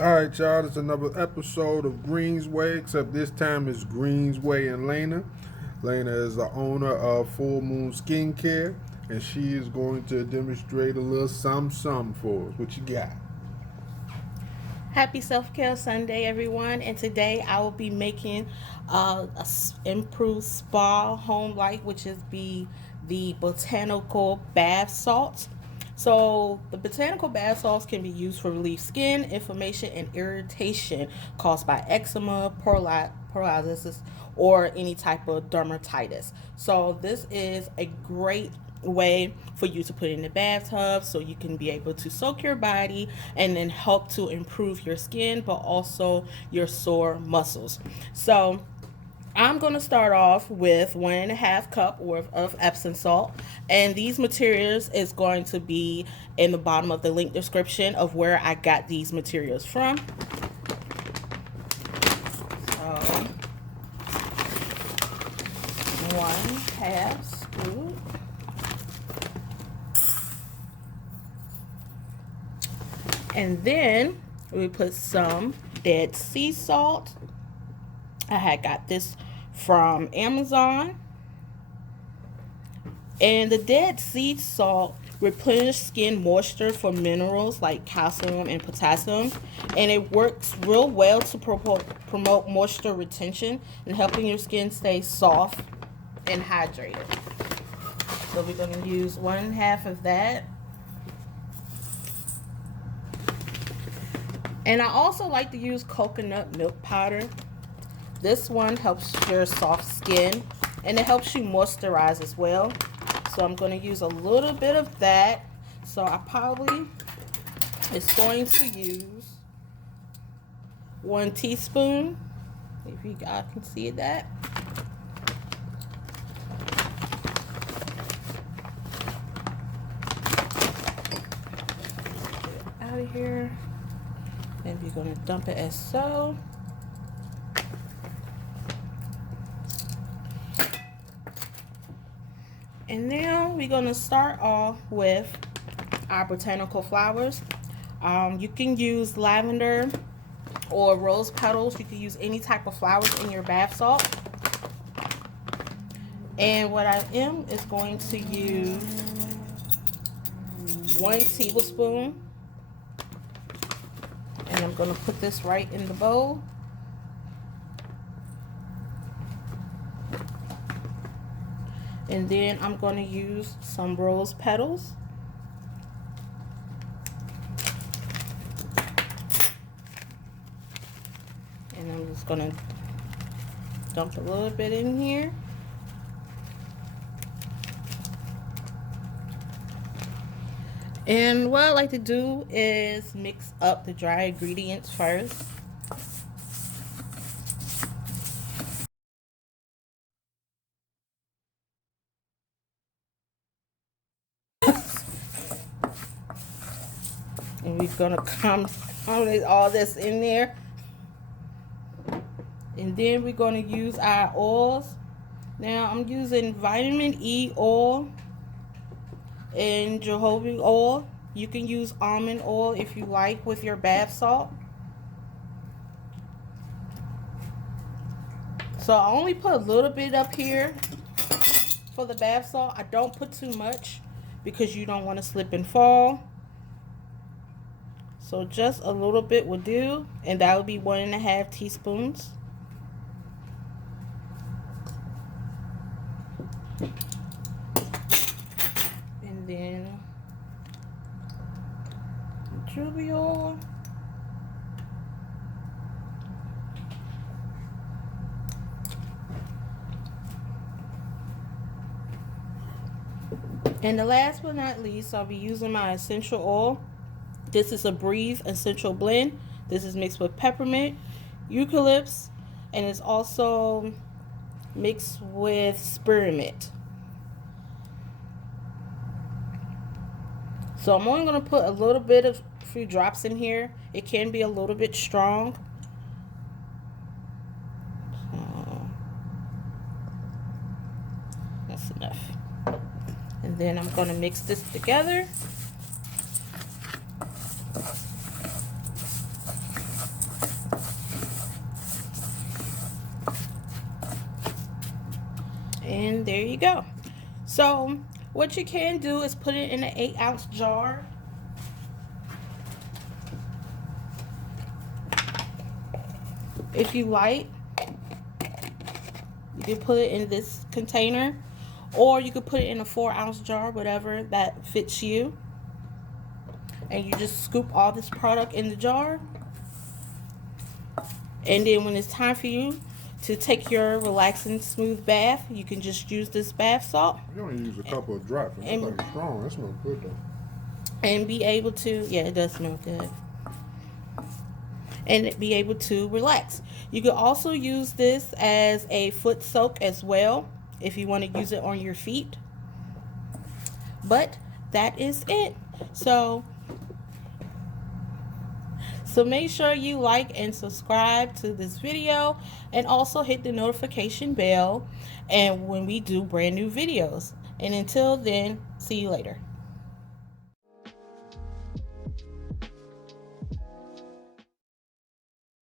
Alright, y'all, it's another episode of Greens Way, except this time it's Greens Way and Lena. Lena is the owner of Full Moon Skincare, and she is going to demonstrate a little something for us. What you got? Happy Self Care Sunday, everyone. And today I will be making improved spa home light, which is the botanical bath salts. So the botanical bath salts can be used for relief skin inflammation and irritation caused by eczema, paralysis, or any type of dermatitis. So this is a great way for you to put in the bathtub so you can be able to soak your body and then help to improve your skin but also your sore muscles. So I'm going to start off with 1.5 cup worth of Epsom salt, and these materials is going to be in the bottom of the link description of where I got these materials from. So 1/2 scoop. And then we put some Dead Sea salt. I had got this from Amazon. And the Dead Sea salt replenishes skin moisture for minerals like calcium and potassium. And it works real well to promote moisture retention and helping your skin stay soft and hydrated. So we're going to use 1/2 of that. And I also like to use coconut milk powder. This one helps your soft skin and it helps you moisturize as well. So I'm going to use a little bit of that. So I probably is going to use 1 teaspoon. If you guys can see that. Get it out of here. And we're going to dump it as so. And now we're going to start off with our botanical flowers. You can use lavender or rose petals. You can use any type of flowers in your bath salt. And what I am is going to use 1 tablespoon. And I'm going to put this right in the bowl. And then I'm going to use some rose petals. And I'm just going to dump a little bit in here. And what I like to do is mix up the dry ingredients first. And we're going to come with all this in there. And then we're going to use our oils. Now I'm using vitamin E oil and jojoba oil. You can use almond oil if you like with your bath salt. So I only put a little bit up here for the bath salt. I don't put too much because you don't want to slip and fall. So just a little bit will do, and that would be 1.5 teaspoons. And then jojoba oil. And the last but not least, I'll be using my essential oil. This is a Breathe Essential Blend. This is mixed with peppermint, eucalyptus, and it's also mixed with spearmint. So I'm only going to put a little bit of a few drops in here. It can be a little bit strong. So that's enough. And then I'm going to mix this together. and there you go. So what you can do is put it in an 8-ounce jar. If you like, you can put it in this container, or you could put it in a 4-ounce jar, whatever that fits you. And you just scoop all this product in the jar. And then when it's time for you to take your relaxing smooth bath, you can just use this bath salt. You only use a couple of drops. It looks like it's strong. That smells good though. And be able to, yeah, it does smell good. And be able to relax. You could also use this as a foot soak as well, if you want to use it on your feet. But that is it. So make sure you like and subscribe to this video, and also hit the notification bell and when we do brand new videos. And until then, see you later.